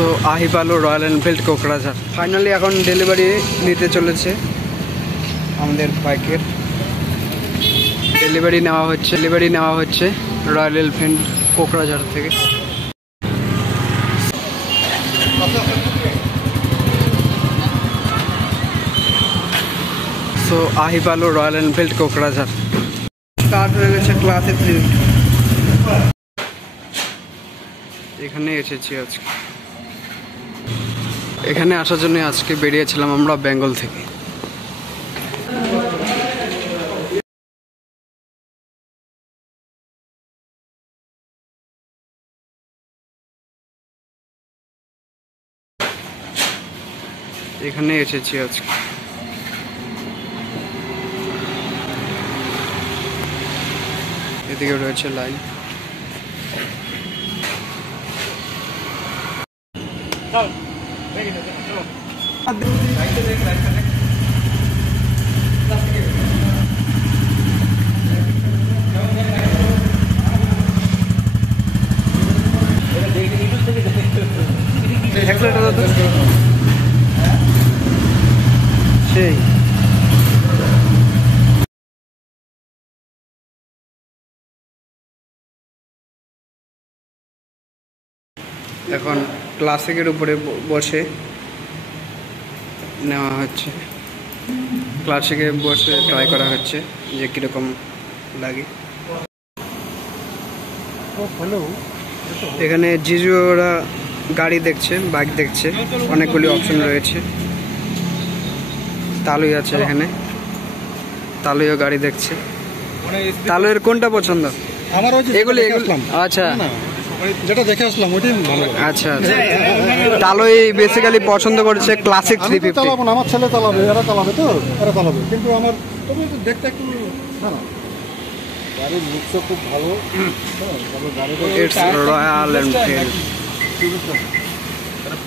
সো আহিব আলো royal Enfield Kokrajhar ফাইনালি এখন ডেলিভারি নিতে চলেছে আমাদের বাইকের। ডেলিভারি নেওয়া হচ্ছে রয়্যাল এনফিল্ড কোকরাঝাড় থেকে। সো আহিব আলো রয়্যাল এনফিল্ড কোকরাঝাড় স্টার্ট হয়ে গেছে ক্লাসে 3। এখানে এসেছি আজকে। এখানে আসার জন্য আজকে বেরিয়েছিলাম আমরা বেঙ্গল থেকে। এখানে এসেছি আজকে। এদিকে রয়েছে লাইন। সেই এখন ক্লাসিকের উপরে বসে নেওয়া হচ্ছে। ক্লাসিকে বসে ট্রাই করা হচ্ছে যে কীরকম লাগে। এখানে জিজু ওরা গাড়ি দেখছে, বাইক দেখছে, অনেকগুলি অপশন রয়েছে। তালুই আছে এখানে, তালুইও গাড়ি দেখছে। তালুইয়ের কোনটা পছন্দ? আমার এগুলি আচ্ছা, যেটা দেখে আসলাম ওইটাই ভালো। আচ্ছা, তালুই বেসিক্যালি পছন্দ করেছে ক্লাসিক 350। চালাবো না, আমার ছেলে চালাবে, এরা চালাবে, তো এরা চালাবে, কিন্তু আমার তবে দেখতে একটু না গাড়ির লুকসও খুব ভালো। It's Royal Enfield.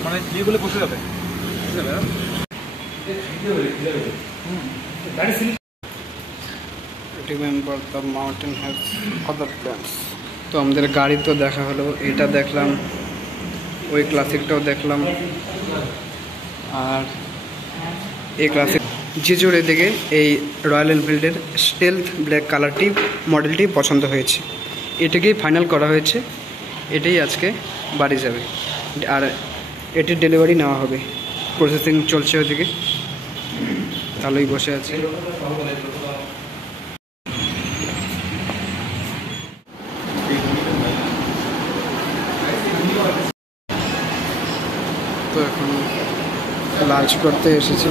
মানে যেগুলো বসে যাবে remember the mountain has other plans. তো আমাদের গাড়ি তো দেখা হলো, এটা দেখলাম, ওই ক্লাসিকটাও দেখলাম, আর এই ক্লাসিক জিজুর এদিকে এই রয়্যাল এনফিল্ডের স্টেলথ ব্ল্যাক কালারটি মডেলটি পছন্দ হয়েছে। এটাকেই ফাইনাল করা হয়েছে, এটাই আজকে বাড়ি যাবে। আর এটির ডেলিভারি নেওয়া হবে, প্রসেসিং চলছে ওদিকে। তাহলেই বসে আছে। তো এখন লাঞ্চ করতে এসেছি।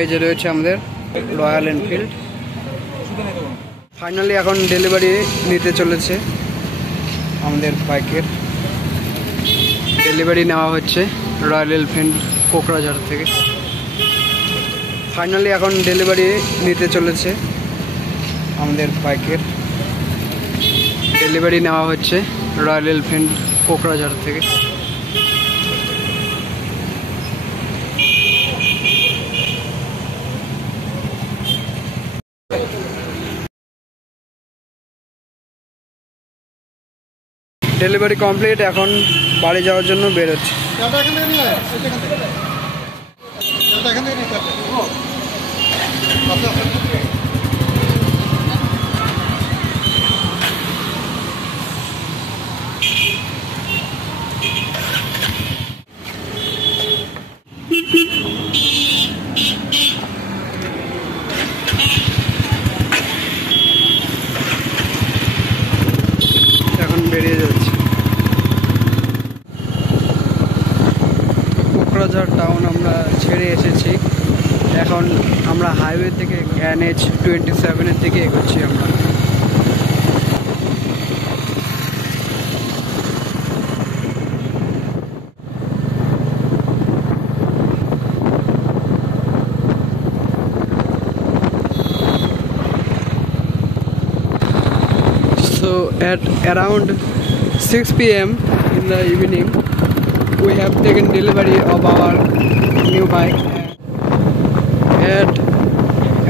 এই যে রয়েছে আমাদের রয়্যাল এনফিল্ড। ফাইনালি এখন ডেলিভারি নিতে চলেছে আমাদের বাইকের। ডেলিভারি নেওয়া হচ্ছে রয়্যাল এনফিল্ড কোকরাঝাড় থেকে। ফাইনালি এখন ডেলিভারি নিতে চলেছে আমাদের বাইকের। ডেলিভারি নেওয়া হচ্ছে রয়্যাল এনফিল্ড কোকরাঝাড় থেকে। ডেলিভারি কমপ্লিট, এখন বাড়ি যাওয়ার জন্য বেরোচ্ছি। এখন বেরিয়ে যাচ্ছি। কোকরাঝাড় টাউন আমরা ছেড়ে এসেছি। এখন আমরা হাইওয়ে থেকে NH-27 দিকে এগোচ্ছি আমরা। So at around 6 p.m. in the evening, we have taken delivery of our new bike. At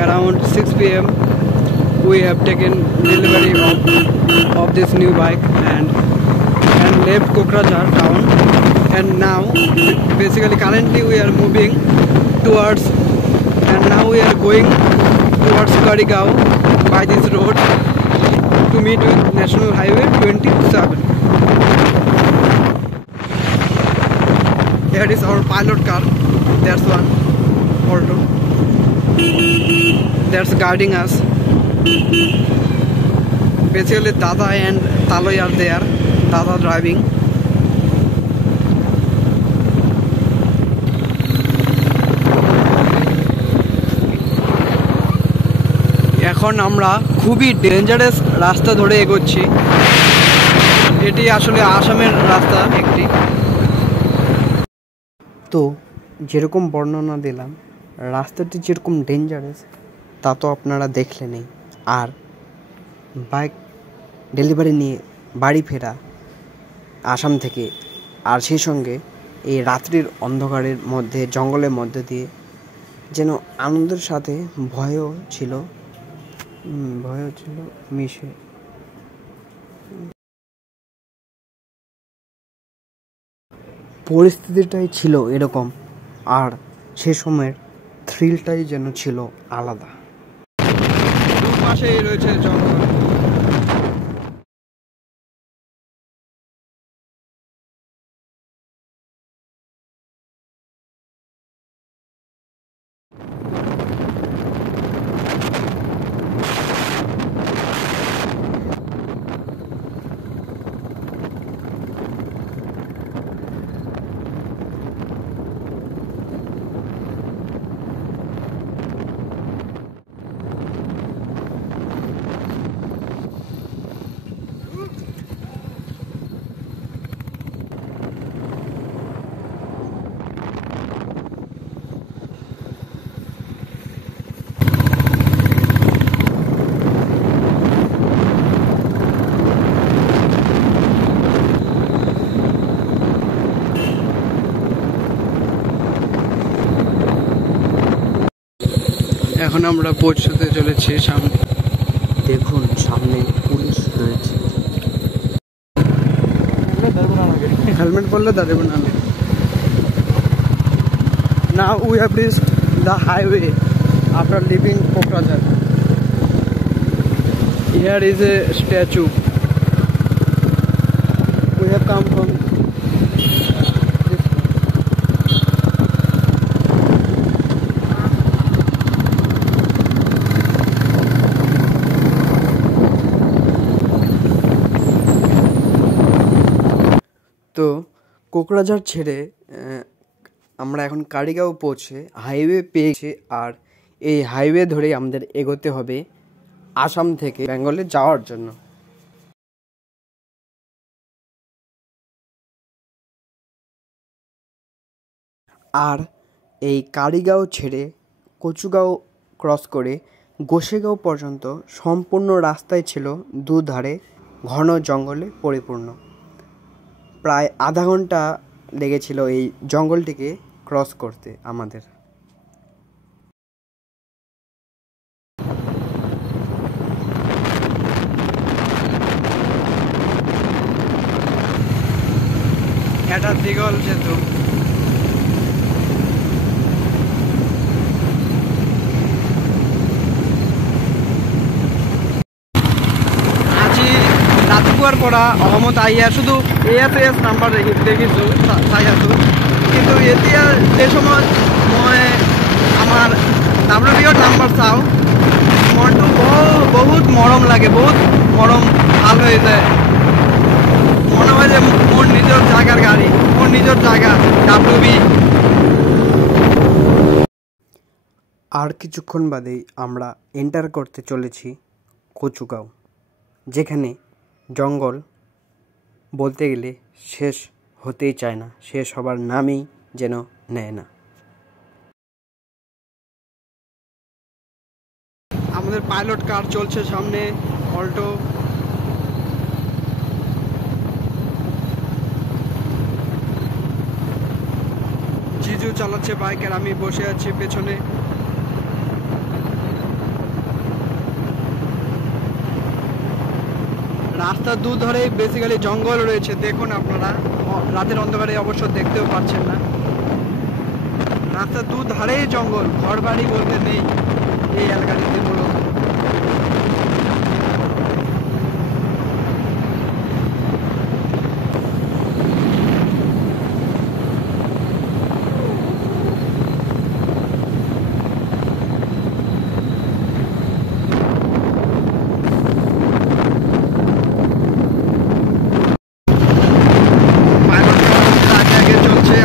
around 6 p.m. we have taken delivery of this new bike and left Kokrajhar town, and now basically currently we are moving towards, and now we are going towards Karigaon by this road to meet with National Highway 27. Here is our pilot car. There's one auto that's guiding us. Basically Dada and Taloy are there. Dada driving. এখন আমরা খুবই ডেঞ্জারাস রাস্তা ধরে এগোচ্ছি। এটি আসলে আসামের রাস্তা একটি। তো যেরকম বর্ণনা দিলাম, রাস্তাটি যেরকম ডেঞ্জারাস তা তো আপনারা দেখলেনই। আর বাইক ডেলিভারি নিয়ে বাড়ি ফেরা আসাম থেকে, আর সেই সঙ্গে এই রাত্রির অন্ধকারের মধ্যে জঙ্গলের মধ্যে দিয়ে যেন আনন্দের সাথে ভয়ও ছিল মিশে। পরিস্থিতিটাই ছিল এরকম, আর সে সময়ের থ্রিলটাই যেন ছিল আলাদা। দুপাশেই রয়েছে জঙ্গল। এখন আমরা পৌঁছতে চলেছি সামনে। দেখুন সামনে পুলিশ রয়েছে। হেলমেট পরলে দাঁড়াবে না। Now we have reached the highway after leaving Kokrajhar. Here is a statue. We have come from তো কোকরাঝার ছেড়ে আমরা এখন কারিগাঁও পৌঁছে হাইওয়ে পেয়েছি, আর এই হাইওয়ে ধরেই আমাদের এগোতে হবে আসাম থেকে বেঙ্গলে যাওয়ার জন্য। আর এই কারিগাঁও ছেড়ে কচুগাঁও ক্রস করে গোসাইগাঁও পর্যন্ত সম্পূর্ণ রাস্তায় ছিল দুধারে ঘন জঙ্গলে পরিপূর্ণ। প্রায় আধা ঘন্টা লেগেছিল এই জঙ্গলটিকে ক্রস করতে আমাদের। এটা দীঘল সেতু। ৰাতিপুৱাৰ পৰা অসমত আহি শুধু এয়াৰটেল নাম্বাৰ দেখিছোঁ চাই আছোঁ, কিন্তু এতিয়া যে সময়ত মই আমাৰ WBৰ নাম্বাৰ চাওঁ মনটো বহুত মৰম লাগে, বহুত মৰম ভাল হৈ যায়। মনে হয় যে মোৰ নিজৰ জায়গার গাড়ি, মোৰ নিজৰ জায়গা WB। আর কিছুক্ষণ বাদেই আমরা এন্টার করতে চলেছি কচুগাঁও, যেখানে জঙ্গল বলতে গেলে শেষ হতেই চায় না, শেষ হবার নামই যেন নেয় না। আমাদের পাইলট কার চলছে সামনে, অল্টো জিজু চালাচ্ছে বাইক আর আমি বসে আছি পেছনে। রাস্তার দুধারে বেসিক্যালি জঙ্গল রয়েছে, দেখুন আপনারা রাতের অন্ধকারে অবশ্য দেখতেও পাচ্ছেন না। রাস্তার দুধারেই জঙ্গল, ঘর বাড়ি বলতে নেই এই এলাকাটিতে মূলত।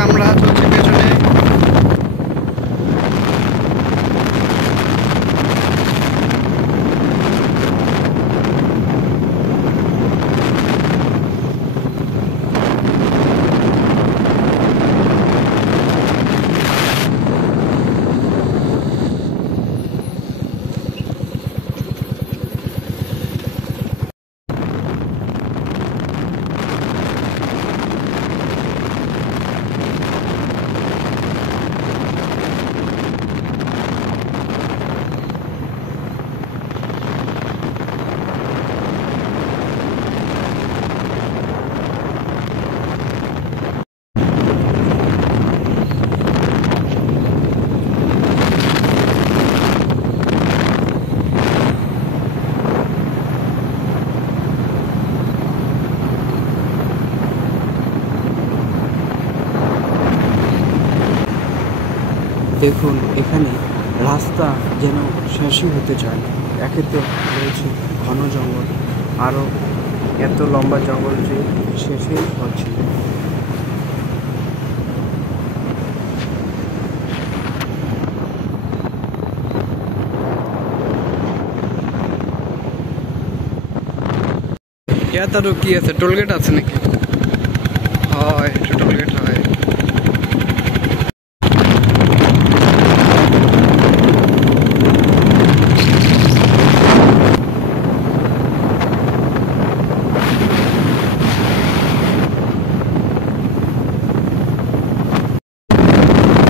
আমরা চলছি পেছনে। দেখুন এখানে রাস্তা যেন শেষই হতে চায় না। একেতে রয়েছে ঘন জঙ্গল, আরও এত লম্বা জঙ্গল যে শেষই হচ্ছে না। তারও কি আছে, টোলগেট আছে নাকি? হয়, একটু টোলগেট হয়।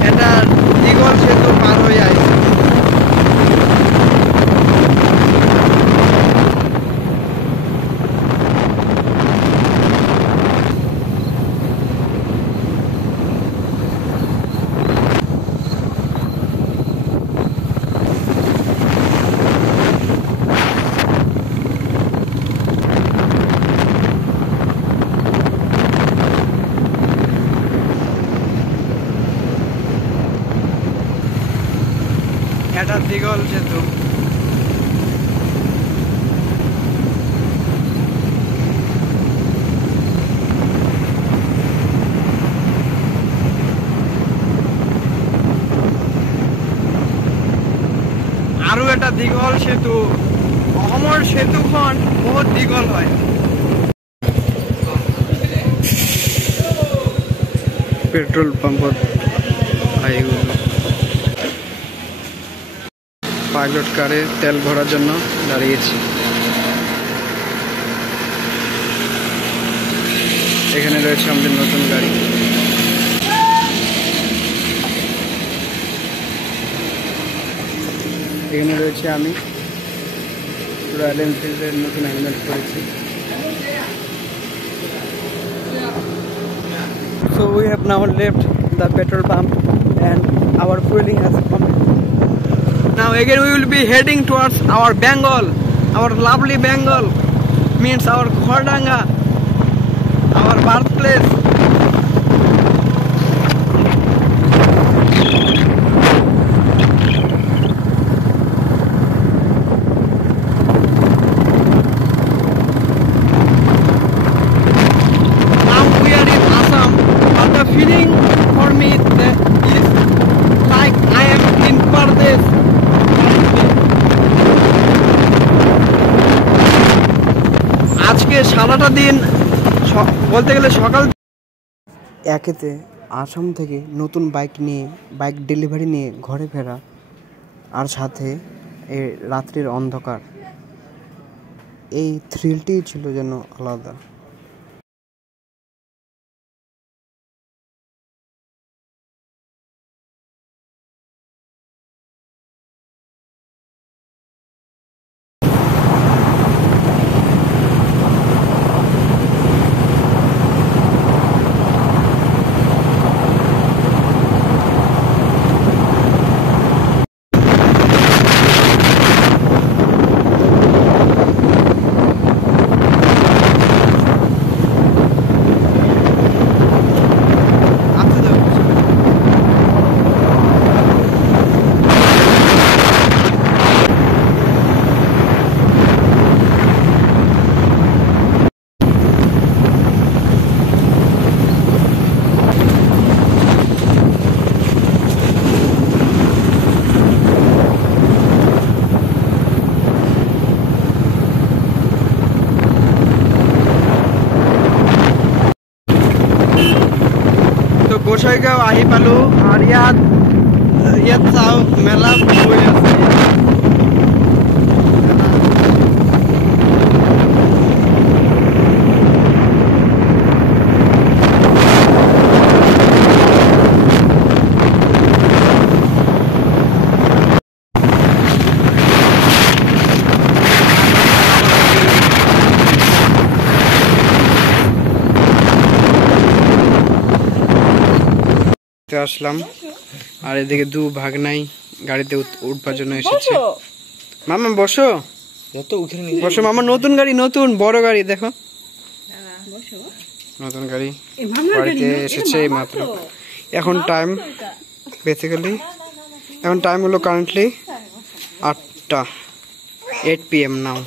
এটা দিগল সেতু পার হয়ে আইছে। এটা দিগল সেতু। আৰু এটা দীঘল সেতু, অসমৰ সেতুখন বহুত দীঘল হয়। পেট্রোল পাম্পত আহি গ'লো। পাইলট কারে তেল ভরার জন্য দাঁড়িয়েছি। এখানে রয়েছে আমাদের নতুন গাড়ি। এখানে রয়েছে আমি, রয়্যাল এনফিল্ডের নতুন হেলমেট পরেছি। So we have now left the petrol pump and our fueling has completed. Now again we will be heading towards our Bengal, our lovely Bengal, means our Khordanga, our birthplace. Now we are in Assam, but the feeling for me is like I am in Pradesh. আজকে সারাটা দিন বলতে গেলে সকাল একেতে আসাম থেকে নতুন bike delivery নিয়ে ঘরে ফেরা, আর সাথে এই রাত্রির অন্ধকার, এই থ্রিলটি ছিল যেন আলাদা। বঙাইগাঁও আহি পালোঁ আৰু ইয়াত চাওক মেলা হৈ আছে। আসলাম আর এদিকে দু ভাগনাই গাড়িতে উঠবার জন্য এসেছে। মামা বসো, বসো মামা। নতুন গাড়ি, নতুন বড় গাড়ি, দেখো নতুন গাড়ি বাড়িতে এসেছে এই মাত্র। এখন টাইম বেসিক্যালি এখন টাইম হলো কারেন্টলি 8 PM নাও।